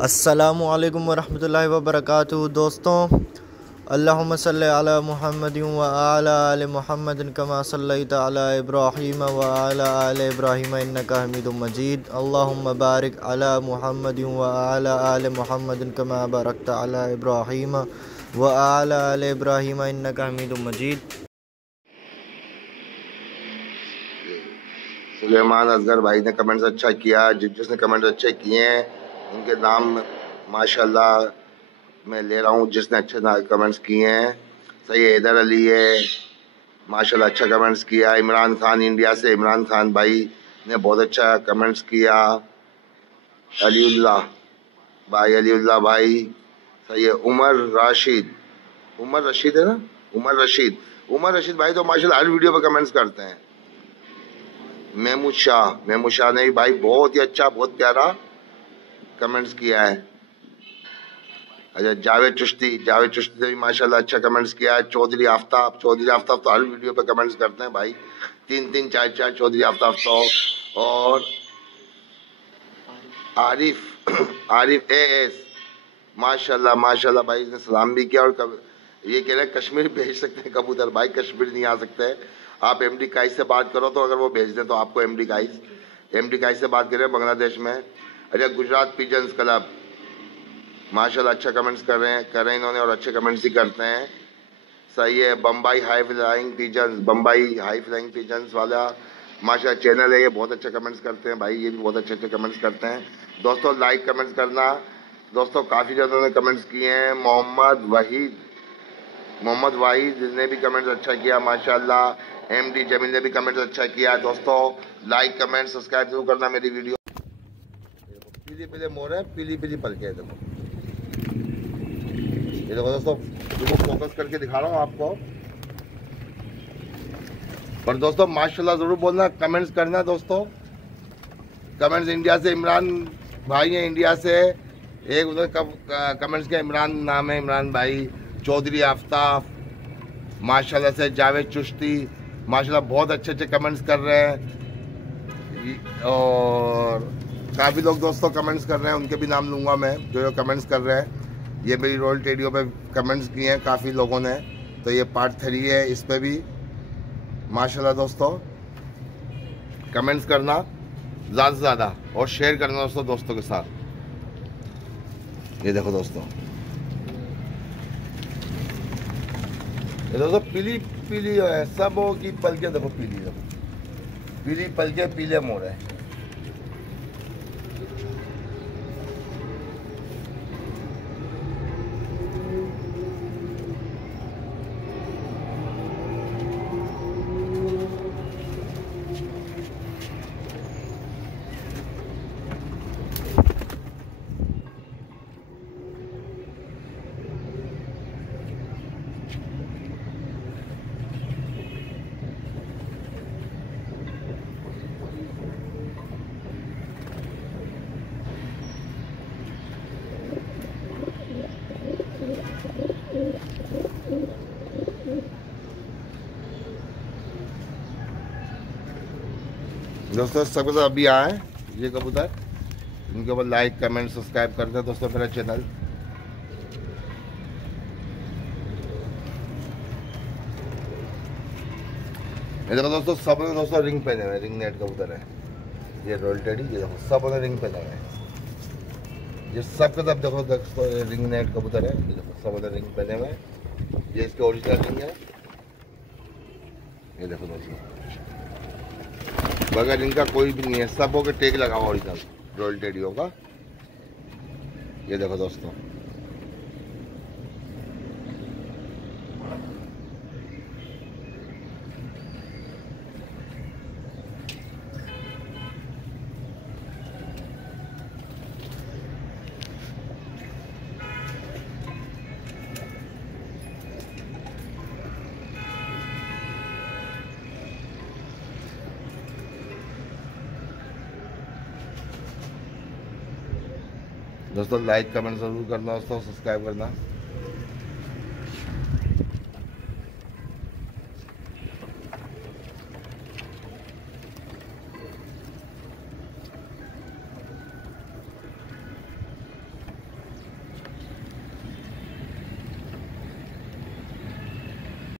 अस्सलामु अलैकुम वरहमतुल्लाहि वबरकातुहू। दोस्तों, अल्लाहुम्मा सल्लि अला मुहम्मदिन व अला आलि मुहम्मदिन कमा सल्लैता अला इब्राहीम व अला आलि इब्राहीम इन्नका हमीदुम मजीद। अल्लाहुम्मा बारिक अला मुहम्मदिन व अला आलि मुहम्मदिन कमा बारकता अला इब्राहीम व अला आलि इब्राहीम इन्नका हमीदुम मजीद। सुलेमान असगर भाई ने कमेंट्स अच्छा किया। जिसने कमेंट्स अच्छे किए हैं उनके नाम माशाल्लाह मैं ले रहा हूँ, जिसने अच्छे कमेंट्स किए हैं। सही है, हैदर अली है माशाल्लाह, अच्छा कमेंट्स किया। इमरान खान इंडिया से, इमरान खान भाई ने बहुत अच्छा कमेंट्स किया। अलीउल्लाह भाई, अलीउल्लाह भाई सही है। उमर रशीद है ना, उमर रशीद भाई तो माशाल्लाह हर वीडियो पे कमेंट्स करते हैं। महमूद शाह ने भी भाई बहुत ही अच्छा, बहुत प्यारा कमेंट्स किया है। अच्छा, जावेद चिश्ती ने भी माशाल्लाह अच्छा कमेंट्स किया है। चौधरी आफ्ताब तो हर वीडियो पे कमेंट्स करते हैं भाई, 3 4 चौधरी आफ्ताब तो। और आरिफ एएस माशाल्लाह भाई ने सलाम भी किया। और ये कह रहे हैं कश्मीर भेज सकते हैं कबूतर। भाई कश्मीर नहीं आ सकते, आप एमडी काइस से बात करो तो अगर वो भेज दें तो आपको एमडी काइस से बात करें बांग्लादेश में। अच्छा, गुजरात पिजन्स क्लब माशाल्लाह अच्छा कमेंट्स कर रहे हैं इन्होंने, और अच्छे कमेंट्स ही करते हैं। सही है। बम्बई हाई फ्लाइंग पिजन्स वाला माशाल्लाह चैनल है, ये बहुत अच्छा कमेंट्स करते हैं भाई, ये भी बहुत अच्छे कमेंट्स करते हैं। दोस्तों लाइक कमेंट्स करना। दोस्तों काफ़ी ज़्यादा ने कमेंट्स किए हैं। मोहम्मद वाहिद ने भी कमेंट्स अच्छा किया माशाल्लाह। एमडी जमील ने भी कमेंट्स अच्छा किया। दोस्तों लाइक कमेंट सब्सक्राइब जरूर करना मेरी वीडियो। पीली मोर है, पीली पलके है। देखो ये देखो दोस्तों, फोकस करके दिखा रहा हूँ आपको। पर दोस्तों माशाल्लाह जरूर बोलना, कमेंट्स करना दोस्तों। कमेंट्स इंडिया से इमरान भाई हैं, इंडिया से एक उधर कमेंट्स के इमरान नाम है, इमरान भाई। चौधरी आफ्ताब माशाल्लाह से, जावेद चिश्ती माशाल्लाह बहुत अच्छे कमेंट्स कर रहे हैं। और काफ़ी लोग दोस्तों कमेंट्स कर रहे हैं, उनके भी नाम लूँगा मैं जो कमेंट्स कर रहे हैं। ये मेरी रॉयल टेडियो पे कमेंट्स किए हैं काफ़ी लोगों ने, तो ये पार्ट 3 है, इस पे भी माशाल्लाह दोस्तों कमेंट्स करना ज़्यादा से ज़्यादा और शेयर करना दोस्तों के साथ। ये देखो दोस्तों, ये दोस्तों पीली है सब की पलके। देखो पीली पलके, पीले मोर है। दोस्तों सबके साथ अभी आए ये कबूतर, इनके ऊपर लाइक कमेंट सब्सक्राइब कर दें दोस्तों मेरा चैनल। ये देखो दोस्तों सब ने दोस्तों रिंग पहने हुए, रिंग नेट कबूतर है ये रॉयल टेडी। ये देखो सब ने रिंग पहने हुए हैं, ये सब के सब देखो दोस्तों रिंग नेट कबूतर है। ये देखो सब ने रिंग पहने हुए हैं, ये इसके ओरिजिनल रिंग है। ये देखो दोस्तों बगैर इनका कोई भी नहीं है, सबों के टेक लगा हुआ ओरिजिनल रॉयल टेडियो का। ये देखो दोस्तों, लाइक कमेंट जरूर करना दोस्तों, सब्सक्राइब करना।